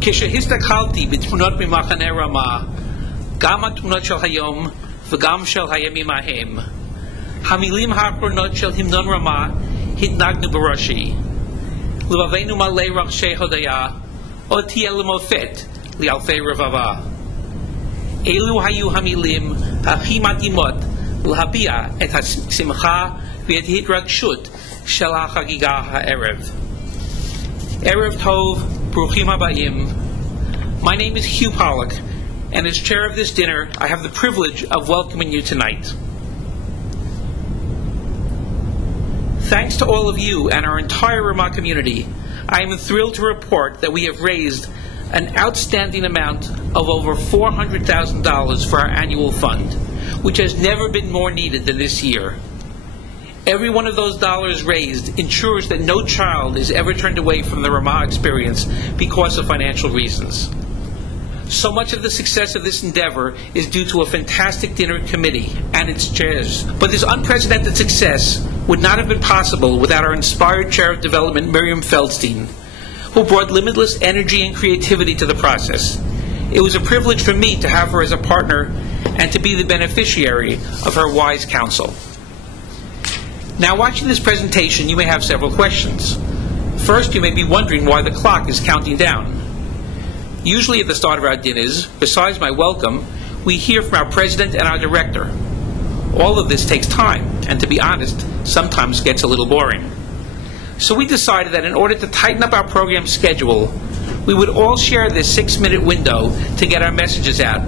כשהסתכלתי בתמונות ממחנה רמה, גם התמונות של היום וגם של הימים ההם, המילים האחרונות של המנון רמה התנגנו בראשי. לבבינו מלא רחשי הודיה, עוד תהיה למופת לאלפי רבבה. אלו היו המילים הכי מתאימות להביע את השמחה ואת ההתרגשות של החגיגה הערב. ערב טוב, ברוכים הבאים. My name is Hugh Pollock, and as chair of this dinner, I have the privilege of welcoming you tonight. Thanks to all of you and our entire Ramah community, I am thrilled to report that we have raised an outstanding amount of over $400,000 for our annual fund, which has never been more needed than this year. Every one of those dollars raised ensures that no child is ever turned away from the Ramah experience because of financial reasons. So much of the success of this endeavor is due to a fantastic dinner committee and its chairs. But this unprecedented success would not have been possible without our inspired Chair of Development, Miriam Feldstein, who brought limitless energy and creativity to the process. It was a privilege for me to have her as a partner and to be the beneficiary of her wise counsel. Now, watching this presentation, you may have several questions. First, you may be wondering why the clock is counting down. Usually at the start of our dinners, besides my welcome, we hear from our president and our director. All of this takes time, and to be honest, sometimes gets a little boring. So we decided that in order to tighten up our program schedule, we would all share this 6-minute window to get our messages out.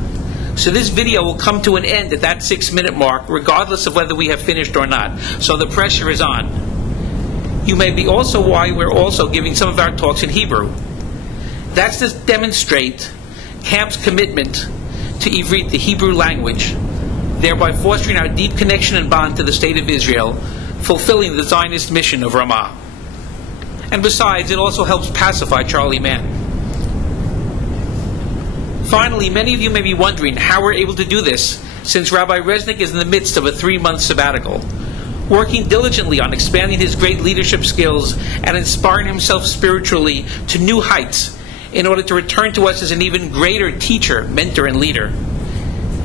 So this video will come to an end at that 6-minute mark, regardless of whether we have finished or not. So the pressure is on. You may be also why we're also giving some of our talks in Hebrew. That's to demonstrate camp's commitment to Ivrit, the Hebrew language, thereby fostering our deep connection and bond to the State of Israel, fulfilling the Zionist mission of Ramah. And besides, it also helps pacify Charlie Mann. Finally, many of you may be wondering how we're able to do this, since Rabbi Resnick is in the midst of a 3-month sabbatical, working diligently on expanding his great leadership skills and inspiring himself spiritually to new heights in order to return to us as an even greater teacher, mentor, and leader.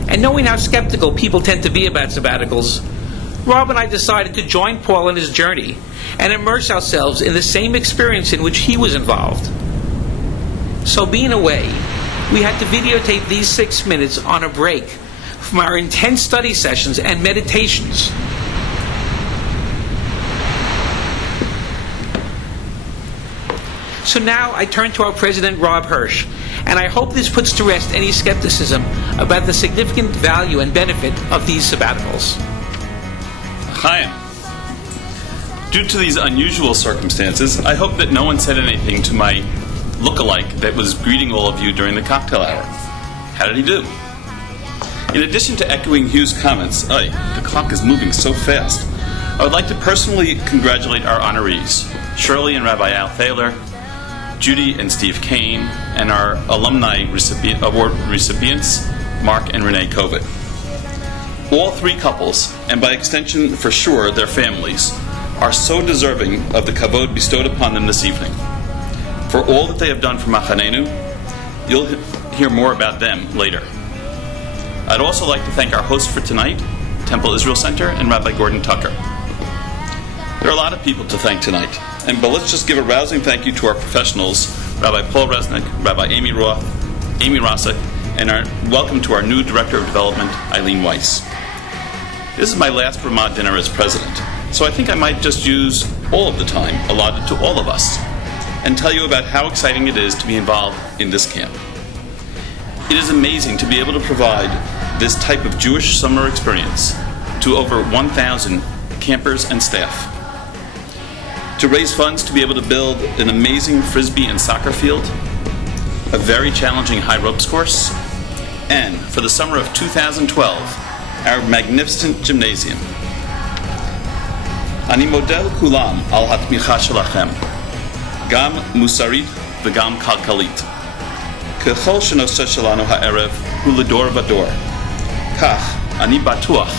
And knowing how skeptical people tend to be about sabbaticals, Rob and I decided to join Paul on his journey and immerse ourselves in the same experience in which he was involved. So being away, we had to videotape these 6 minutes on a break from our intense study sessions and meditations. So now I turn to our president, Rob Hirsch, and I hope this puts to rest any skepticism about the significant value and benefit of these sabbaticals. Chaim. Due to these unusual circumstances, I hope that no one said anything to my look-alike that was greeting all of you during the cocktail hour. How did he do? In addition to echoing Hugh's comments, the clock is moving so fast, I would like to personally congratulate our honorees, Shirley and Rabbi Al Thaler, Judy and Steve Kane, and our alumni award recipients, Mark and Renee Kovic. All 3 couples, and by extension for sure their families, are so deserving of the kavod bestowed upon them this evening. For all that they have done for Machanenu, you'll hear more about them later. I'd also like to thank our host for tonight, Temple Israel Center, and Rabbi Gordon Tucker. There are a lot of people to thank tonight, but let's just give a rousing thank you to our professionals, Rabbi Paul Resnick, Rabbi Amy Roth, Amy Rosick, and our welcome to our new Director of Development, Eileen Weiss. This is my last Ramah dinner as president, so I think I might just use all of the time allotted to all of us and tell you about how exciting it is to be involved in this camp. It is amazing to be able to provide this type of Jewish summer experience to over 1,000 campers and staff. To raise funds to be able to build an amazing frisbee and soccer field, a very challenging high ropes course, and for the summer of 2012, our magnificent gymnasium. אני מודה לכולם על התמיכה שלכם, גם מוסרית וגם כלכלית. ככל שנושא שלנו הערב הוא לדור ודור, כך אני בטוח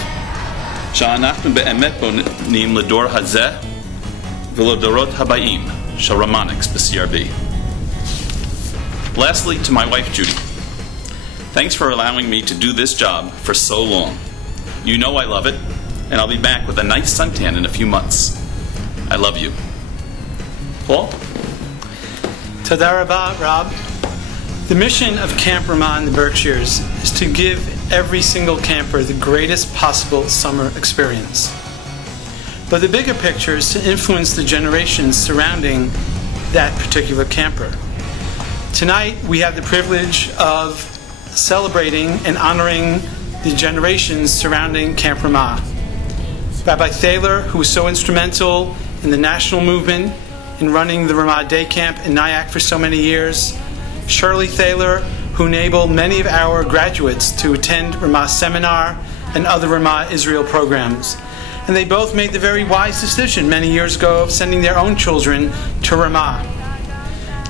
שאנחנו באמת בונים לדור הזה ולדורות הבאים של רמוניקס ב-CRB. Lastly, to my wife, Judy. Thanks for allowing me to do this job for so long. You know I love it, and I'll be back with a nice suntan in a few months. I love you. Paul? Toda rabah, Rob. The mission of Camp Ramah in the Berkshires is to give every single camper the greatest possible summer experience. But the bigger picture is to influence the generations surrounding that particular camper. Tonight we have the privilege of celebrating and honoring the generations surrounding Camp Ramah. Rabbi Thaler, who was so instrumental in the national movement in running the Ramah Day Camp in Nyack for so many years. Shirley Thaler, who enabled many of our graduates to attend Ramah Seminar and other Ramah Israel programs. And they both made the very wise decision many years ago of sending their own children to Ramah.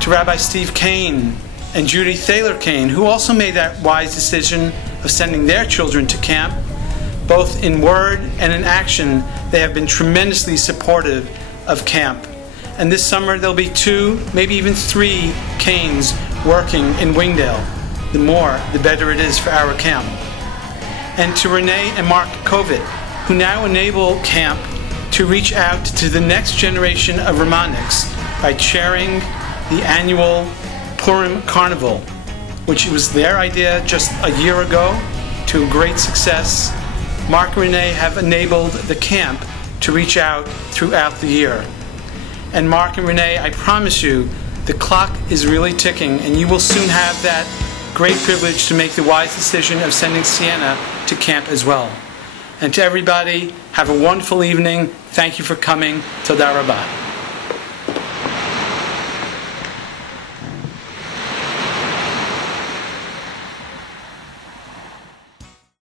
To Rabbi Steve Kane and Judy Thaler Kane, who also made that wise decision of sending their children to camp, both in word and in action, they have been tremendously supportive of camp. And this summer there'll be 2, maybe even 3 Kanes working in Wingdale. The more, the better it is for our camp. And to Renee and Mark Kovic, who now enable camp to reach out to the next generation of Ramahniks by chairing the annual Purim Carnival, which was their idea just a year ago to a great success. Mark and Renee have enabled the camp to reach out throughout the year. And Mark and Renee, I promise you, the clock is really ticking, and you will soon have that great privilege to make the wise decision of sending Sienna to camp as well. And to everybody, have a wonderful evening. Thank you for coming. Toda rabah.